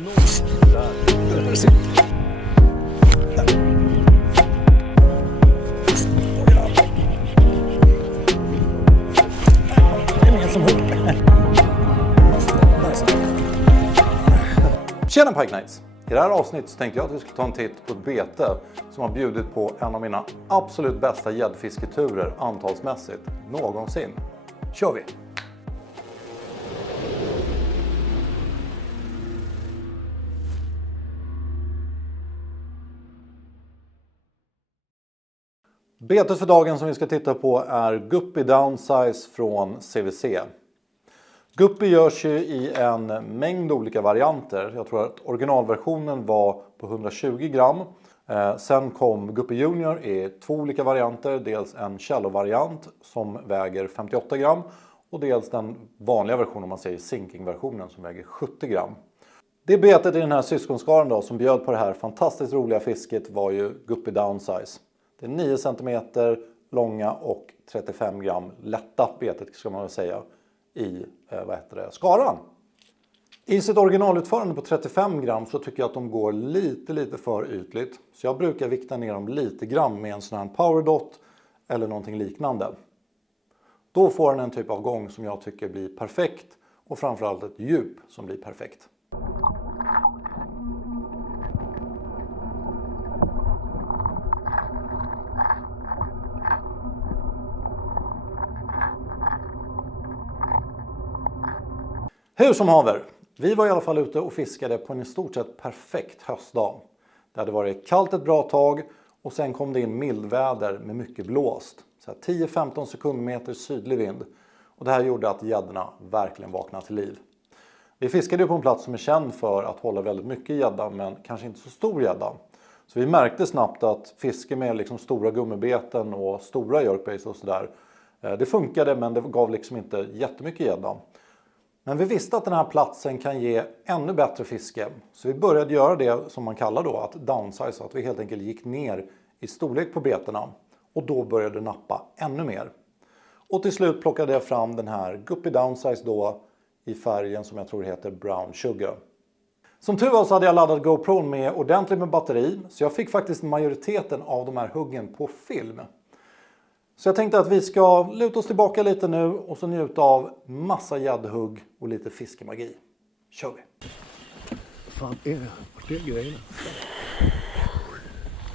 Tjena Pike Knights! I det här avsnittet så tänkte jag att vi skulle ta en titt på ett bete som har bjudit på en av mina absolut bästa gäddfisketurer antalsmässigt någonsin. Kör vi! Betet för dagen som vi ska titta på är Guppy Downsize från CVC. Guppy görs ju i en mängd olika varianter. Jag tror att originalversionen var på 120 gram. Sen kom Guppy Junior i två olika varianter. Dels en shallow-variant som väger 58 gram. Och dels den vanliga versionen, man säger sinking-versionen, som väger 70 gram. Det betet i den här syskonskaran då, som bjöd på det här fantastiskt roliga fisket var ju Guppy Downsize. Det är 9 cm långa och 35 gram lätta betet ska man väl säga i skaran. I sitt originalutförande på 35 gram så tycker jag att de går lite för ytligt. Så jag brukar vikta ner dem lite grann med en sån här powerdot eller någonting liknande. Då får den en typ av gång som jag tycker blir perfekt och framförallt ett djup som blir perfekt. Hur som haver, vi var i alla fall ute och fiskade på en i stort sett perfekt höstdag. Det hade varit kallt ett bra tag och sen kom det in mildväder med mycket blåst. 10-15 sekundmeter sydlig vind. Och det här gjorde att gäddorna verkligen vaknade till liv. Vi fiskade på en plats som är känd för att hålla väldigt mycket gädda men kanske inte så stor gädda. Så vi märkte snabbt att fiske med liksom stora gummibeten och stora jerkbaits och sådär. Det funkade men det gav liksom inte jättemycket gädda. Men vi visste att den här platsen kan ge ännu bättre fiske. Så vi började göra det som man kallar då att downsize. Att vi helt enkelt gick ner i storlek på betena. Och då började nappa ännu mer. Och till slut plockade jag fram den här Guppy Downsize då i färgen som jag tror heter Brown Sugar. Som tur var så hade jag laddat GoPro med ordentligt med batteri. Så jag fick faktiskt majoriteten av de här huggen på film. Så jag tänkte att vi ska luta oss tillbaka lite nu och så njuta av massa gäddhugg och lite fiskemagi. Kör vi! Fan, vart är grejerna?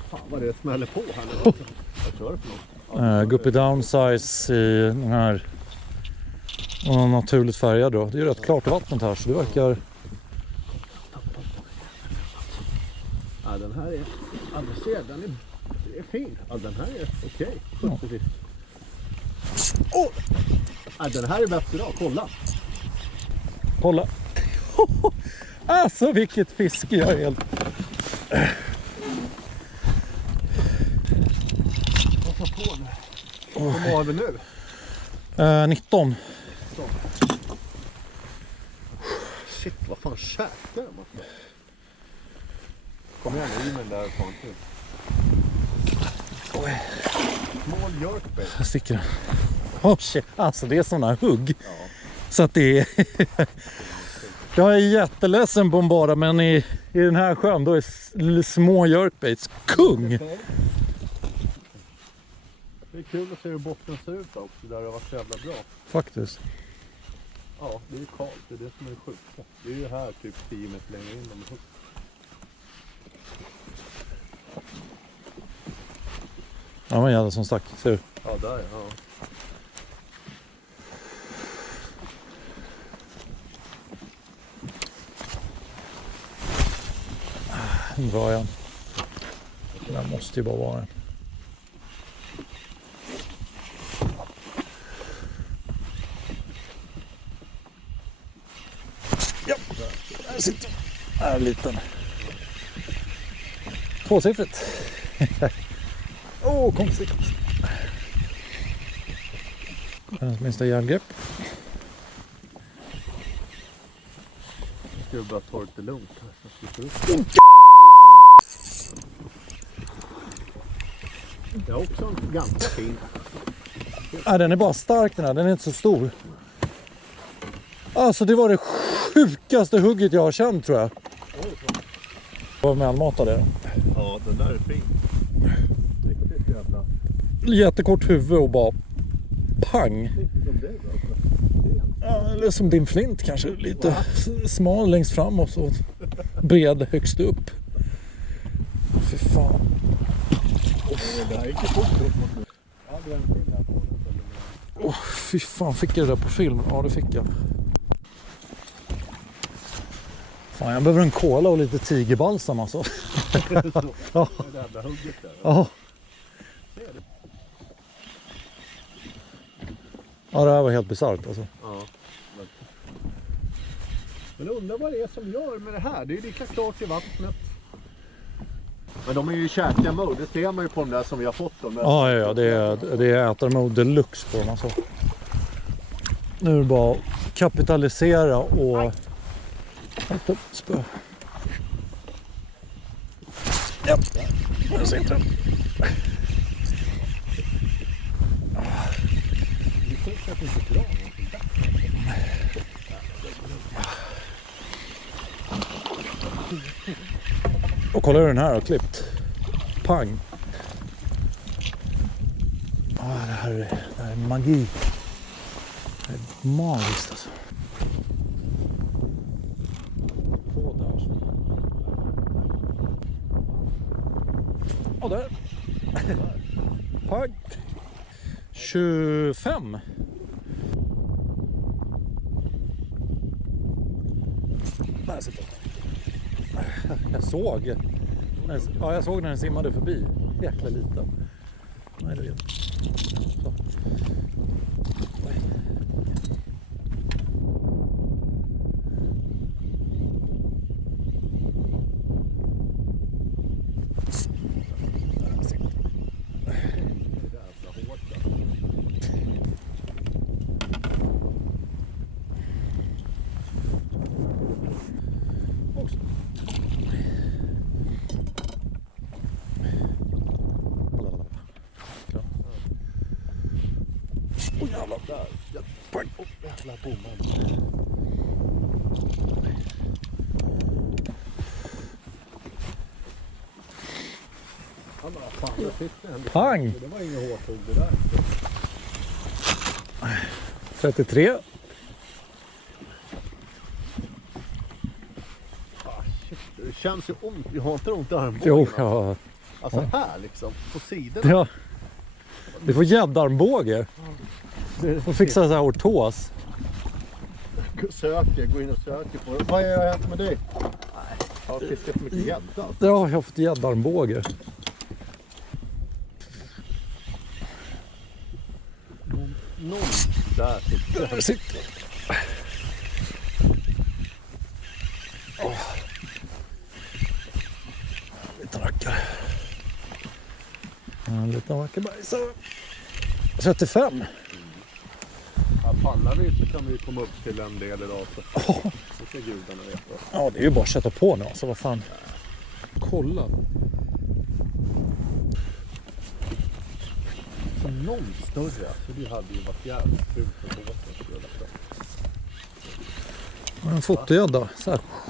Fan vad det smäller på här nu. Vad kör det för något? Guppy Downsize i den här naturligt färgad då. Det är ju rätt klart i vattnet här så det verkar... Ja, den här är... Ja, du ser, den är fin. Ja, den här är okej. Okay. Oh! Ja, den här är bättre idag, kolla. Kolla. Alltså vilket fiske jag är helt... Vad tar på nu? Hur många har vi nu? 19. Shit, vad fan käkar de? Kom igen, i med den där fan till. Small jerkbait. Jag sticker den. Oh shit, alltså det är sådana hugg. Ja. Så att det är... Jag är jätteledsen på en bara, men i den här sjön då är små jerkbaits kung. Det är kul att se hur botten ser ut också, där det har varit så jävla bra. Faktiskt. Ja, det är kallt, det är det som är sjukt. Det är ju här typ 10 meter längre in om det. Ja, men jävla som stack, ser du? Ja, där ja. Bra igen. Det där måste ju bara vara en. Ja, där sitter den. Här är liten. Tvåsiffrigt. Konstigt. Världens minsta järngrepp. Jag ska bara ta det lugnt här. Det är också en ganska fin. Ja, den är bara stark den här, den är inte så stor. Alltså det var det sjukaste hugget jag har känt tror jag. Vad välmatad är den. Ja, den där är fin. Riktigt jävla... Jättekort huvud och bara pang. Lite som det då. Ja, eller som din flint kanske. Lite smal längst fram och så bred högst upp. Fy fan. Det här gick ju fort upp mot nu. Ja, det är en till här på den. Fy fan, fick jag det där på film? Ja, det fick jag. Fan, jag behöver en cola och lite tigerbalsam alltså. Ja. Ja. Det jävla hugget där. Ja. Ja, det här var helt bisarrt alltså. Ja. Men undrar vad det är som gör med det här. Det är ju lika klart i vattnet. Men de är ju käkiga mode. Det ser man ju på de där som vi har fått dem. Ja, det är ätarmode deluxe på dem alltså. Nu är det bara att kapitalisera och... Spö. Ja, där sitter den. Och kolla hur den här har klippt. Pang. Det här är magi. Det är magiskt alltså. Och där. Pang. 25. Där sitter den. Jag såg när den simmade förbi. Jäkla liten. Nej, det vet jag. Så. Åh jävlar, där. Pang. Jävla bomman. Pang. Det var inget hårt hugg det där. 33. Det känns ju ont. Jag har inte ont i armbågen. Jo, ja. Alltså här liksom, på sidorna. Ja. Du får gäddarmbåge. Och fixa så här ortos. Gå in och söker på det. Vad har jag hänt med dig? Nej, jag har fiskat för mycket gädda. Ja, jag har fått gäddarmbåge. Någon där sitter. Där sitter. Liten rackare. En liten rackerbajsare. 35. Ja, pallar vi så kan vi komma upp till en del idag. Så ska gudarna veta. Ja, det är ju bara att sätta på nu. Alltså, vad fan. Kolla. Så någon större. Så det hade ju varit jävligt fult på båten. En fotogädda.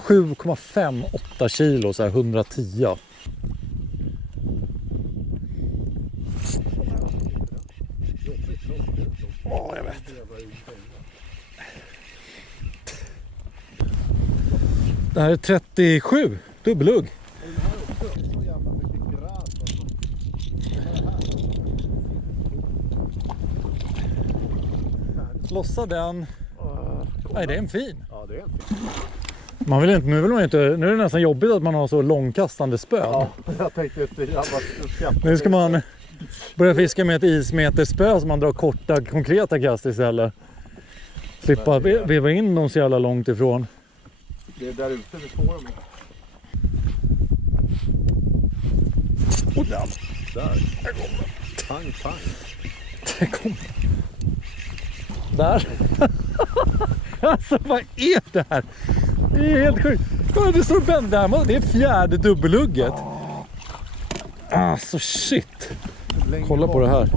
7,58 kilo. Så här 110. Ja, jag vet. Det här är 37. Dubbelugg. Lossa den. Nej, det är en fin. Ja, det är en fin. Man vill inte, nu är det nästan jobbigt att man har så långkastande spön. Ja, jag tänkte att jag var Nu ska man börja fiska med ett ismeterspö så man drar korta, konkreta kast istället. Slippa veva in dem så jävla långt ifrån. Det är där ute vi får dem. Och där. Där. Pang, pang. Det kommer. Där. Alltså vad är det här? Det är helt sjukt. Kolla, det står bändärmar. Det är fjärde dubbelhugget. Alltså shit. Kolla på det här.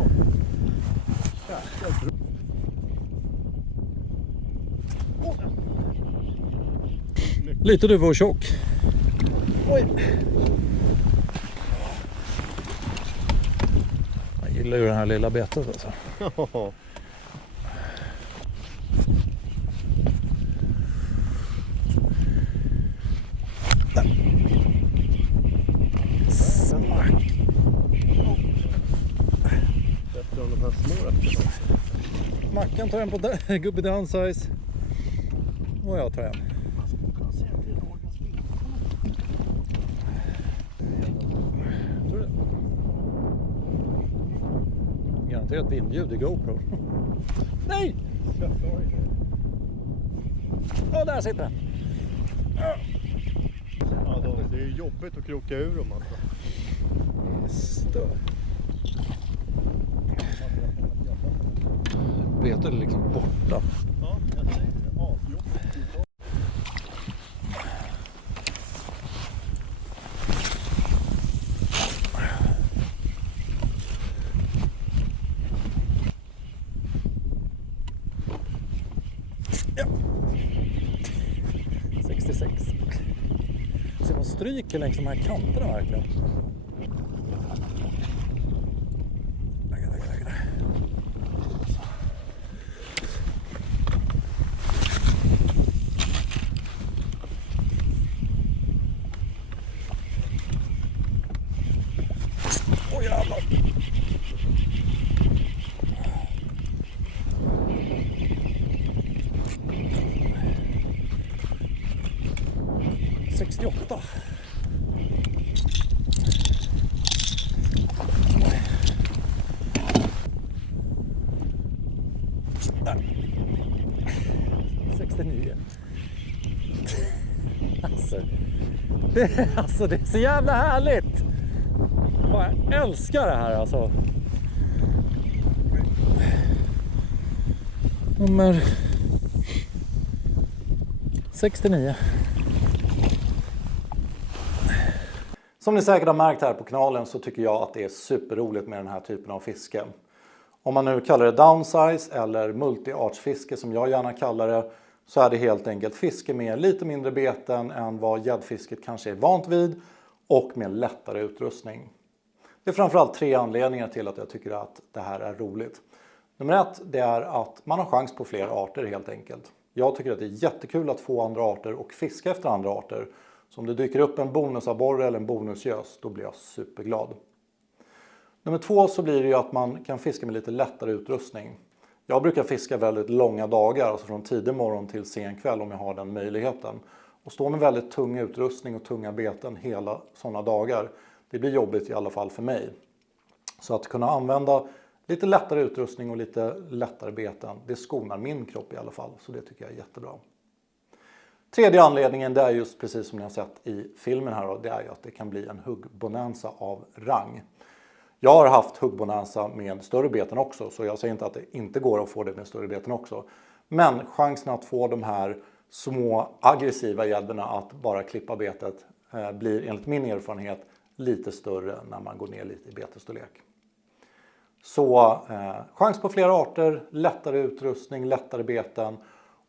Lite duva och tjock. Oj! Jag gillar ju det här lilla betet alltså. Ja. Bättre än de här små rätterna. Mackan tar en på gubbe downsize. Och jag tar en. Tror du? Garanterat vindljud i GoPro. Nej! Ja, där sitter den. Ja, det är ju jobbigt att kroka ur dem alltså. Stör. Betet är liksom borta. Ja, jag säger det. Asjobbigt. Ja. 66. Så man stryker längs de här kanterna verkligen. Lägger. Åh jävlar! $68. Där. 69. Alltså det är så jävla härligt. Jag älskar det här alltså. Nummer 69. Som ni säkert har märkt här på kanalen så tycker jag att det är superroligt med den här typen av fiske. Om man nu kallar det downsize eller multi-artsfiske som jag gärna kallar det, så är det helt enkelt fiske med lite mindre beten än vad gäddfisket kanske är vant vid och med lättare utrustning. Det är framförallt 3 anledningar till att jag tycker att det här är roligt. Nummer 1, det är att man har chans på fler arter helt enkelt. Jag tycker att det är jättekul att få andra arter och fiska efter andra arter. Så om det dyker upp en bonusabborre eller en bonusgös, då blir jag superglad. Nummer 2 så blir det ju att man kan fiska med lite lättare utrustning. Jag brukar fiska väldigt långa dagar, alltså från tidig morgon till sen kväll om jag har den möjligheten. Och stå med väldigt tung utrustning och tunga beten hela sådana dagar, det blir jobbigt i alla fall för mig. Så att kunna använda lite lättare utrustning och lite lättare beten, det skonar min kropp i alla fall. Så det tycker jag är jättebra. Tredje anledningen, det är just precis som ni har sett i filmen här då, det är ju att det kan bli en huggbonanza av rang. Jag har haft huggbonanza med större beten också, så jag säger inte att det inte går att få det med större beten också. Men chansen att få de här små aggressiva gäddorna att bara klippa betet blir enligt min erfarenhet lite större när man går ner lite i betesstorlek. Så chans på fler arter, lättare utrustning, lättare beten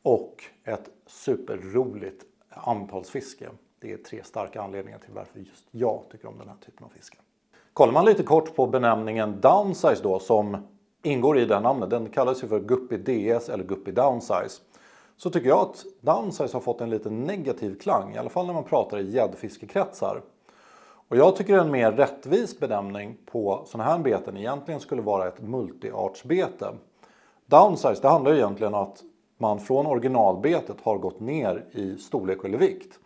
och ett superroligt antalsfiske. Det är 3 starka anledningar till varför just jag tycker om den här typen av fiske. Kollar man lite kort på benämningen downsize då, som ingår i det namnet, den kallas ju för guppy DS eller guppy downsize. Så tycker jag att downsize har fått en lite negativ klang, i alla fall när man pratar i gäddfiskekretsar. Och jag tycker en mer rättvis benämning på sådana här beten egentligen skulle vara ett multiartsbete. Downsize, det handlar ju egentligen om att man från originalbetet har gått ner i storlek eller vikt.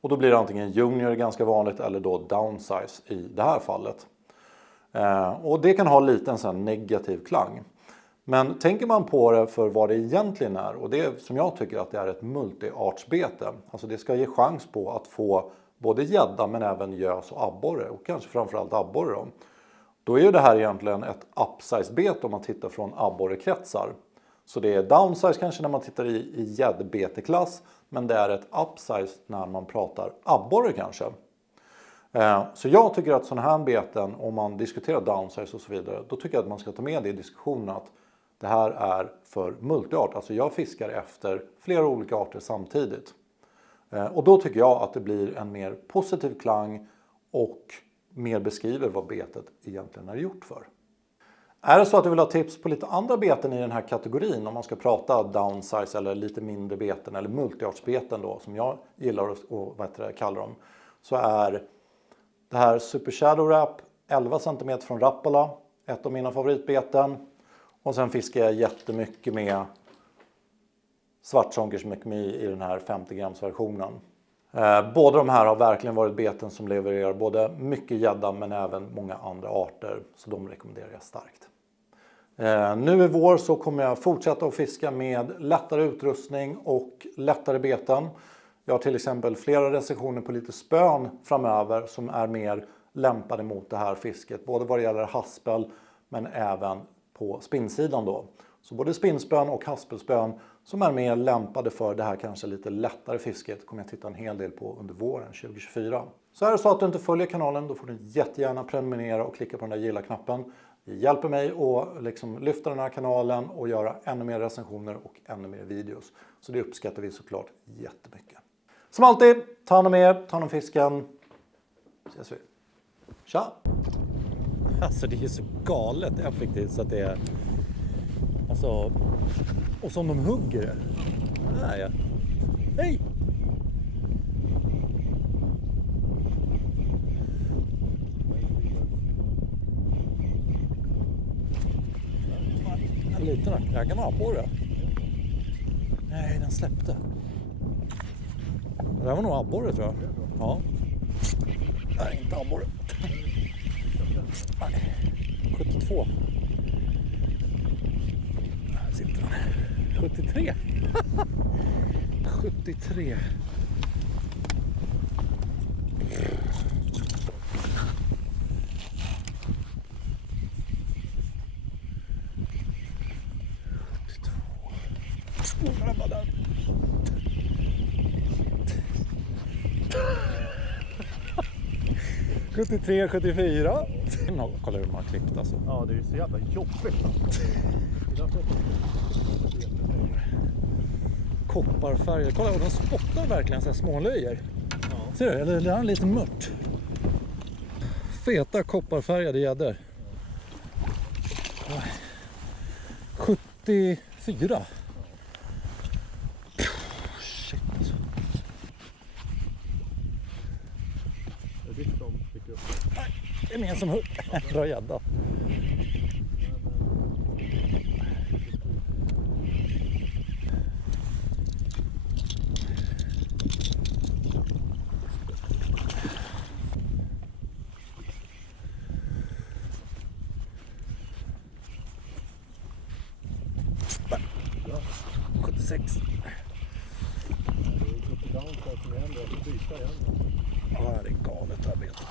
Och då blir det antingen junior ganska vanligt eller då downsize i det här fallet. Och det kan ha lite en sån negativ klang. Men tänker man på det för vad det egentligen är, och det är som jag tycker att det är ett multiartsbete. Alltså det ska ge chans på att få både gädda men även gös och abborre, och kanske framförallt abborre då. Då är ju det här egentligen ett upsize-bete om man tittar från abborrekretsar. Så det är downsize kanske när man tittar i gäddbeteklass, men det är ett upsize när man pratar abborre kanske. Så jag tycker att sådana här beten, om man diskuterar downsize och så vidare, då tycker jag att man ska ta med det i diskussionen att det här är för multiart. Alltså jag fiskar efter flera olika arter samtidigt. Och då tycker jag att det blir en mer positiv klang och mer beskriver vad betet egentligen är gjort för. Är det så att du vill ha tips på lite andra beten i den här kategorin, om man ska prata downsize eller lite mindre beten eller multiartsbeten då, som jag gillar att kalla dem, så är det här Super Shadow Wrap 11 cm från Rapala ett av mina favoritbeten. Och sen fiskar jag jättemycket med Svartzonker Mekmi i den här 50 grams versionen. Båda de här har verkligen varit beten som levererar både mycket gädda men även många andra arter. Så de rekommenderar jag starkt. Nu i vår så kommer jag fortsätta att fiska med lättare utrustning och lättare beten. Jag har till exempel flera recensioner på lite spön framöver som är mer lämpade mot det här fisket. Både vad det gäller haspel men även på spinnsidan då. Så både spinnspön och haspelspön som är mer lämpade för det här kanske lite lättare fisket kommer jag titta en hel del på under våren 2024. Så är det så att du inte följer kanalen, då får du jättegärna prenumerera och klicka på den där gilla-knappen. Det hjälper mig att liksom lyfta den här kanalen och göra ännu mer recensioner och ännu mer videos. Så det uppskattar vi såklart jättemycket. Som alltid, ta hand om er, ta hand om fisken. Ses vi. Tja! Alltså det är så galet effektivt så att det är... Alltså... Och som de hugger det. Där ja. Hej! En liten. Jag kan ha på det. Nej, den släppte. Det där var nog abborre tror jag. Ja. Nej, inte abborre. 72. Här sitter den. 73. 73. Där. 73, 74. Kolla hur de har klippt alltså. Ja, det är ju så jävla jobbigt alltså. Kopparfärger. Kolla, de spottar verkligen så här smålöjer. Ja. Ser du? Eller det är lite mört. Feta kopparfärgade gäddor. 74. Shit alltså. Det är ditt som sticker upp. Det är mer som bra gädda. Ja. 76. Ja, det är galet arbetet.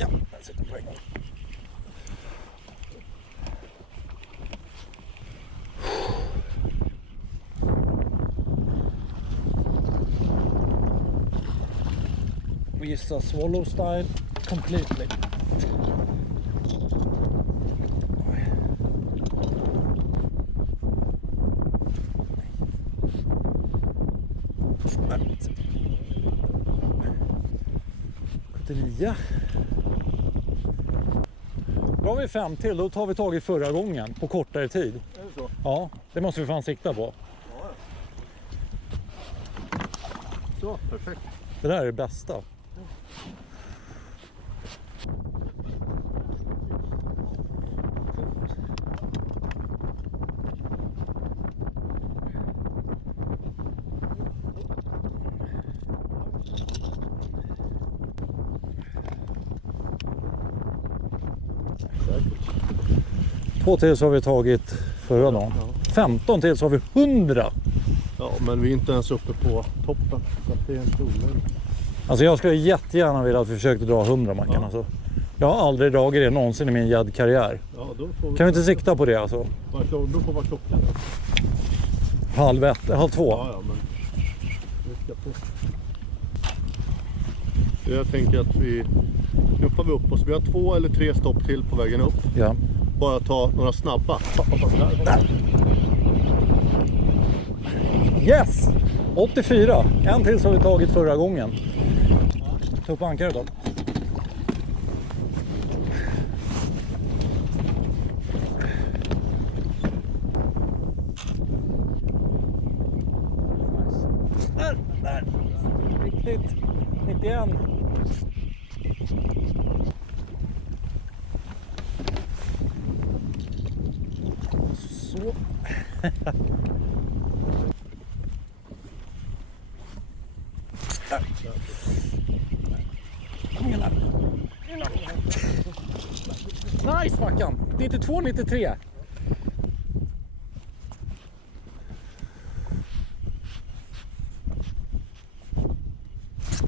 Ja, där sitter på en gång. Vi gissar swallow style completely. Då har vi 5 till, då tar vi tagit förra gången på kortare tid. Är det så? Ja, det måste vi fan sikta på. Ja. Så, perfekt. Det där är det bästa. Säkert. 2 till så har vi tagit förra dagen. 15 till så har vi 100. Ja, men vi är inte ens uppe på toppen. Så det är inte omöjligt. Alltså jag skulle jättegärna vilja att vi försökte dra 100 Mackan. Ja. Alltså. Jag har aldrig dragit det någonsin i min gäddkarriär. Ja, då får vi... Kan vi inte sikta på det alltså? Det beror på vad klockan är. 1:30, 1:30. Ja, men... Vi ska på. Jag tänker att nu hoppar vi upp oss. Vi har 2 eller 3 stopp till på vägen upp. Ja. Bara ta några snabba. Yes! 84. En till så har vi tagit förra gången. Ta upp ankaret då. Där! Riktigt. 91. Så. Där. Kom igen där. Nice Mackan. 92, 93.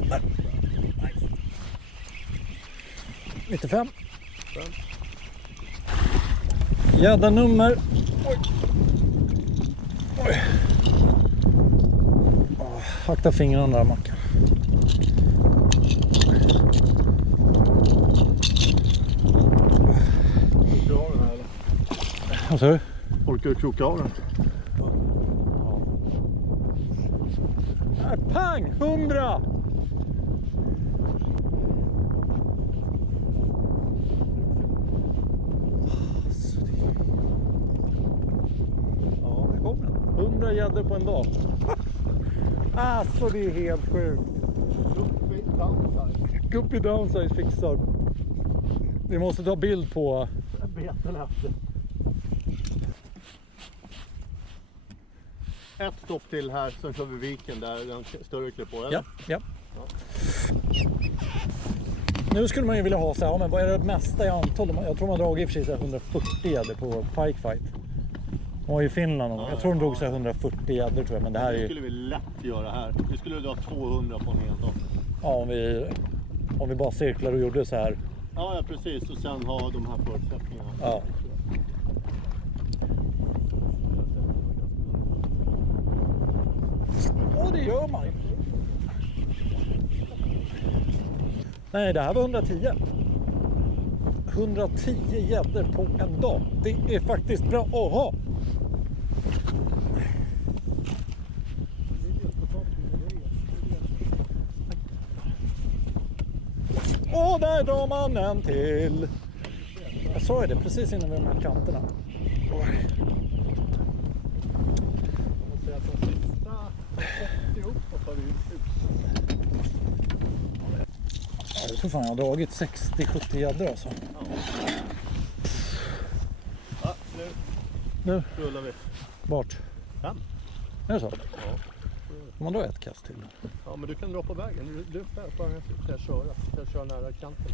Där. Nice. 95. Gädda nummer. Oj. Oj. Akta fingrarna där Mackan. Vad sa du? Orkar du kroka av den? Där, pang! 100! Ja, det kommer den. 100 gäddor på en dag. Alltså det är helt sjukt. Guppy Downsize fixar. Vi måste ta bild på beten efter. Ett stopp till här, sen kör vi viken där den större klipper på. Ja, ja. Nu skulle man ju vilja ha så här, men vad är det mesta i antal? Jag tror man dragit i och för sig så här 140 gäddor på Pike Fight. De var i Finland och jag tror de drog så här 140 gäddor tror jag, men det här är ju... Det skulle vi lätt göra här. Vi skulle dra 200 på en hel dag. Ja, om vi bara cirklar och gjorde så här. Ja, precis. Och sen ha de här förutsättningarna. Ja. Och det gör man ju. Nej, det här var 110. 110 gäddor på en dag. Det är faktiskt bra att ha. Och där drar man en till. Jag sa ju det precis innan vid de här kanterna. Oj. Jag tror fan jag har dragit 60-70 gäddor alltså. Ja, nu rullar vi. Vart? Hem. Är det så? Ja. Får man dra ett kast till? Ja, men du kan dra på vägen. Du får jag köra nära kanten.